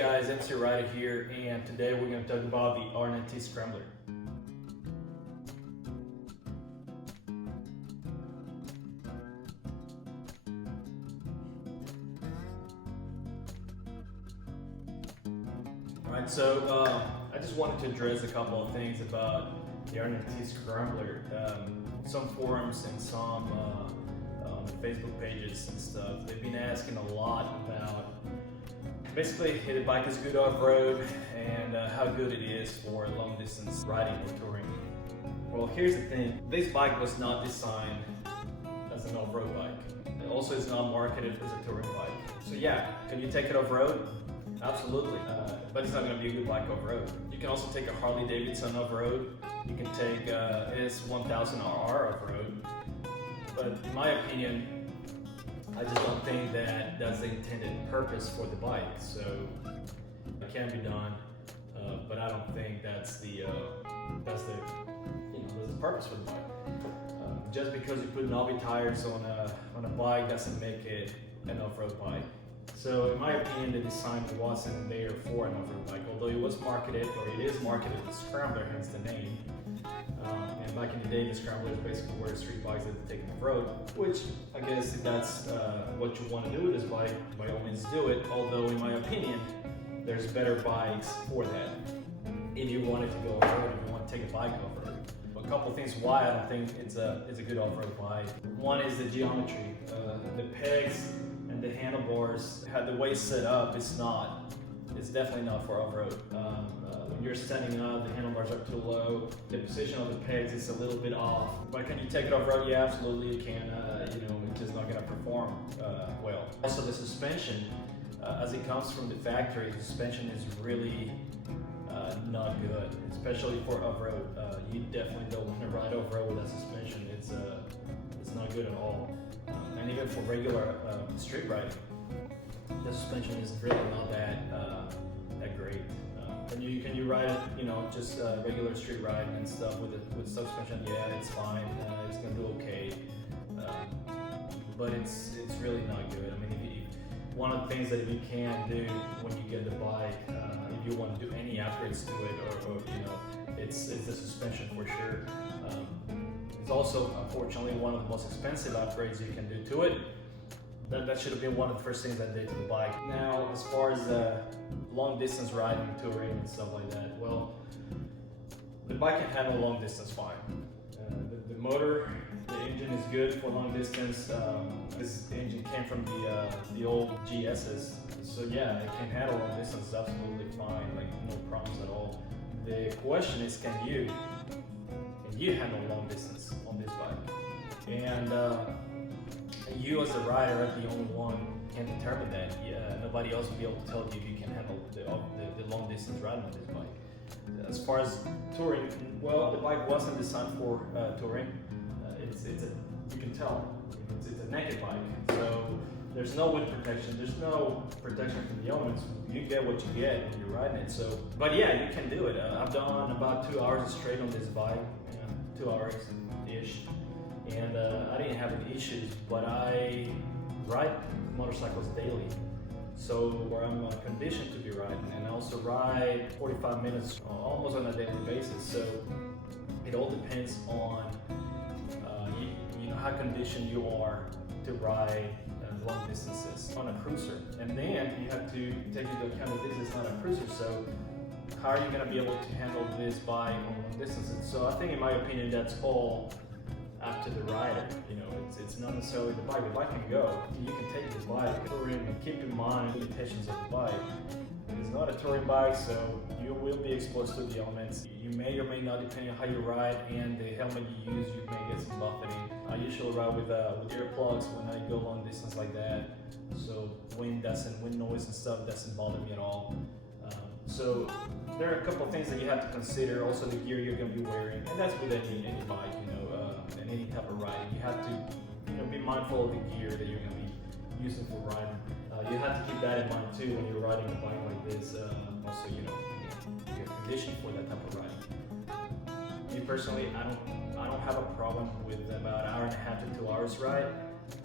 guys, MC Ryder here, and today we're going to talk about the NINE T Scrambler. Alright, so I just wanted to address a couple of things about the NINE T Scrambler. Some forums and some Facebook pages and stuff, they've been asking a lot about basically if the bike is good off-road and how good it is for long distance riding or touring. Well, here's the thing, this bike was not designed as an off-road bike. It also is not marketed as a touring bike. So yeah, can you take it off-road? Absolutely, but it's not going to be a good bike off-road. You can also take a Harley Davidson off-road. You can take S1000RR off-road. But in my opinion, I just don't think that that's the intended purpose for the bike. So it can be done, but I don't think that's the purpose for the bike. Just because you put knobby tires on a bike doesn't make it an off-road bike. So in my opinion, the design wasn't there for an off-road bike, although it was marketed, or it is marketed as Scrambler, hence the name. And back in the day, the Scrambler basically were street bikes that they take off-road, which I guess if that's what you want to do with this bike, by all means do it. Although in my opinion, there's better bikes for that. If you wanted to go off-road, if you want to take a bike off-road. A couple things why I don't think it's a good off-road bike. One is the geometry. The pegs and the handlebars, the way it's set up, it's definitely not for off-road. When you're standing up, the handlebars are too low. The position of the pegs is a little bit off. But can you take it off-road? Yeah, absolutely you can. It's just not gonna perform well. Also the suspension, as it comes from the factory, the suspension is really not good, especially for off-road. You definitely don't want to ride off-road with that suspension. It's not good at all. And even for regular street riding, the suspension is really not that great. Can you ride it, just regular street ride and stuff with suspension? Yeah, it's fine. It's gonna do okay, but it's really not good. I mean, one of the things that you can do when you get the bike, if you want to do any upgrades to it, or it's the suspension for sure. It's also, unfortunately, one of the most expensive upgrades you can do to it. That should have been one of the first things I did to the bike. Now, as far as long distance riding, touring, and stuff like that, well, the bike can handle long distance fine. The motor, the engine is good for long distance. This engine came from the old GS's, so yeah, it can handle long distance absolutely fine, like no problems at all. The question is, can you handle long distance on this bike? And you as a rider are the only one can determine that. Nobody else will be able to tell you if you can handle the long distance riding on this bike. As far as touring, well, the bike wasn't designed for touring. You can tell it's a naked bike, so there's no wind protection. There's no protection from the elements. You get what you get when you're riding it. So, but yeah, you can do it. I've done about 2 hours straight on this bike, 2 hours ish. And I didn't have any issues, but I ride motorcycles daily, so where I'm conditioned to be riding, and I also ride 45 minutes almost on a daily basis. So it all depends on how conditioned you are to ride long distances on a cruiser, and then you have to take into account that this is not a cruiser. So how are you going to be able to handle this bike on long distances? So I think, in my opinion, that's all up to the rider. It's not necessarily the bike. The bike can go. You can take the bike, touring, and keep in mind the limitations of the bike. It's not a touring bike, so you will be exposed to the elements. You may or may not, depending on how you ride and the helmet you use, you may get some buffeting. I usually ride with earplugs when I go long distance like that, so wind noise and stuff doesn't bother me at all. So there are a couple of things that you have to consider. Also, the gear you're going to be wearing, and that's with any bike, and any type of riding. You have to be mindful of the gear that you're going to be using for riding. You have to keep that in mind too when you're riding a bike like this. Also, you're conditioned for that type of riding. Me personally, I don't have a problem with about 1.5 to 2 hours ride.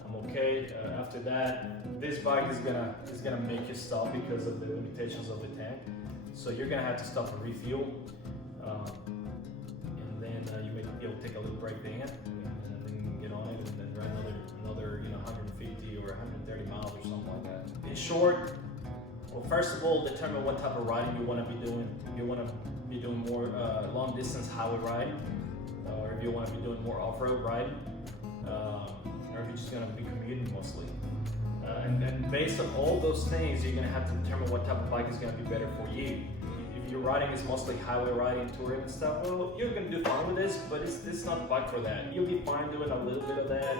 I'm okay. After that, this bike is gonna make you stop because of the limitations of the tank. So you're gonna have to stop and refuel, and then you may be able to take a little break then, and then get on it, and then ride another 150 or 130 miles or something like that. In short, well, first of all, determine what type of riding you want to be doing. If you want to be doing more long distance highway riding, or if you want to be doing more off-road riding, or if you're just going to be commuting mostly. And then based on all those things, you're going to have to determine what type of bike is going to be better for you. If your riding is mostly highway riding, touring and stuff, well, you're going to do fine with this, but it's not the bike for that. You'll be fine doing a little bit of that,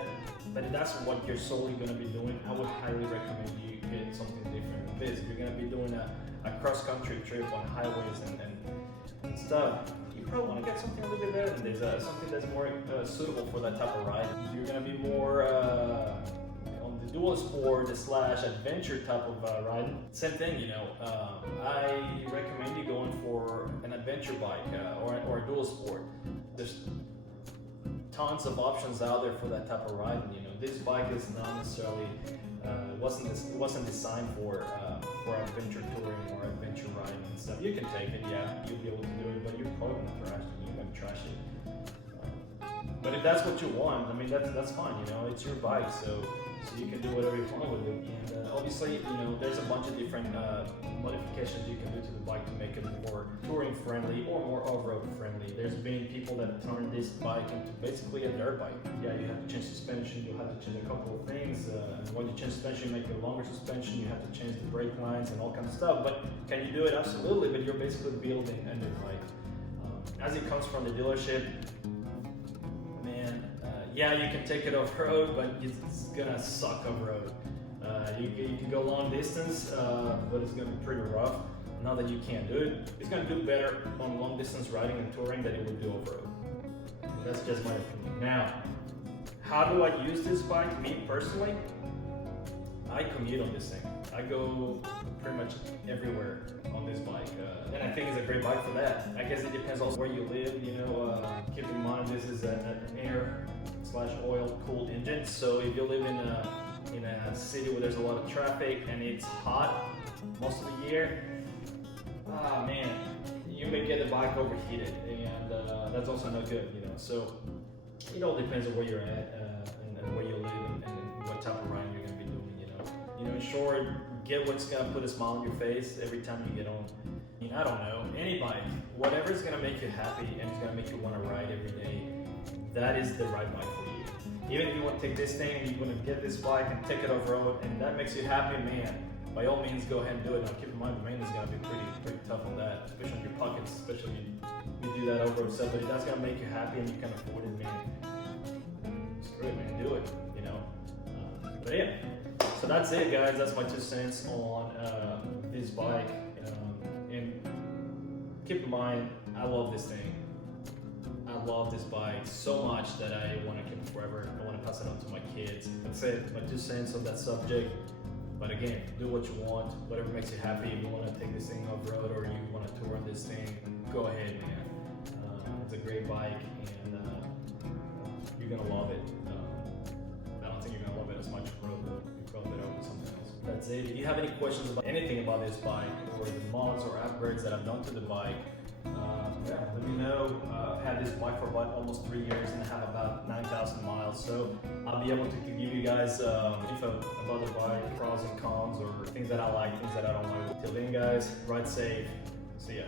but if that's what you're solely going to be doing, I would highly recommend you get something different than this. If you're going to be doing a cross-country trip on highways and stuff, you probably want to get something a little bit better than this, something that's more suitable for that type of ride. If you're going to be more on the dual sport / adventure type of riding, same thing, you know. I recommend you going for an adventure bike or a dual sport. There's tons of options out there for that type of riding. You know, this bike is not necessarily it wasn't designed for adventure touring or adventure riding and stuff. You can take it, yeah, you'll be able to do it, but you're probably gonna thrash it. You're gonna trash it. But if that's what you want, I mean, that's fine. You know, it's your bike, so you can do whatever you want with it. And obviously, you know, there's a bunch of different modifications you can do to the bike to make it more touring friendly or more off-road friendly. There's been people that turn this bike into basically a dirt bike. Yeah, you have to change suspension, you have to change a couple of things. And when you change suspension, you make a longer suspension, you have to change the brake lines and all kinds of stuff. But can you do it? Absolutely, but you're basically building a new bike. As it comes from the dealership, yeah, you can take it off-road, but it's gonna suck off-road. You can go long distance, but it's gonna be pretty rough. Not that you can't do it. It's gonna do better on long distance riding and touring than it would do off-road. That's just my opinion. Now, how do I use this bike? Me personally, I commute on this thing. I go pretty much everywhere on this bike, and I think it's a great bike for that. I guess it depends also where you live. You know, keep in mind this is an air/oil cooled engine. So if you live in a city where there's a lot of traffic and it's hot most of the year, man, you may get the bike overheated, and that's also not good. You know, so it all depends on where you're at and where you live and what type of riding you're gonna be doing. You know, in short, get what's gonna put a smile on your face every time you get on. I mean, I don't know, any bike, whatever is gonna make you happy and it's gonna make you want to ride every day, that is the right bike for you. Even if you want to take this thing and you want to get this bike and take it off-road and that makes you happy, man, by all means go ahead and do it. Now keep in mind the maintenance is gonna be pretty tough on that, especially on your pockets, especially if you do that off-road stuff. But if that's gonna make you happy and you can afford it, man, screw it, man, do it. You know, but yeah. So that's it, guys. That's my 2 cents on this bike. And keep in mind, I love this thing. I love this bike so much that I want to keep it forever. I want to pass it on to my kids. That's it, my 2 cents on that subject. But again, do what you want, whatever makes you happy. If you want to take this thing off-road or you want to tour on this thing, go ahead, man. It's a great bike, and you're going to love it. I don't think you're going to love it as much as road, though. You probably better over something else. That's it. If you have any questions about anything about this bike or the mods or upgrades that I've done to the bike, yeah, let me know. I've had this bike for about almost 3 years and I have about 9,000 miles. So I'll be able to give you guys info about the bike, pros and cons, or things that I like, things that I don't like. Till then, guys, ride safe. See ya.